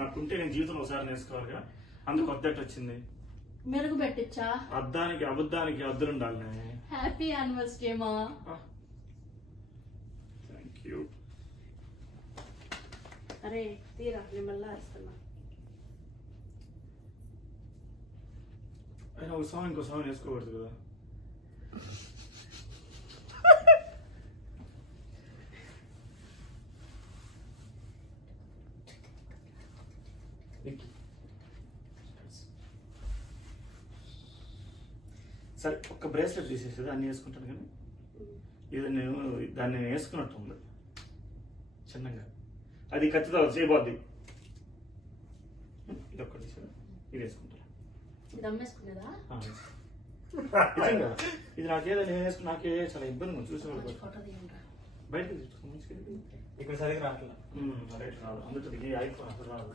నాకుంటే నేను జీవితంలో ఒకసారి వేసుకోవాలిగా, అందుకు వద్దట్టు వచ్చింది. మెరుగు పెట్టించా? అద్దానికి అబద్ధానికి అద్దులు ఉండాలి. హ్యాపీ యానివర్సరీ మా. Thank you. అరే తీరా, నేను మళ్ళా వేస్తున్నా. అయినా ఒక సాంగ్ ఇంకో సాంగ్ వేసుకోకూడదు కదా. సరే ఒక్క బ్రేస్లెట్ తీసేసేది అన్ని వేసుకుంటాను, కానీ ఇది దాన్ని నేను వేసుకున్నట్టు ఉంది చిన్నగా. అది ఖచ్చితంగా చేయబోద్ది. ఇది ఒక్కటి ఇది వేసుకుంటాను. ఇది అమ్మేసుకునేదా? నిజంగా ఇది నాకేదో నేను వేసుకుని నాకే చాలా ఇబ్బంది చూసేవాళ్ళు. బయటకు తీసుకుని ఇక్కడ సరిగ్గా రావట్లేదు. రైట్ రాదు, అందుకే ఐఫోన్ అసలు రాదు.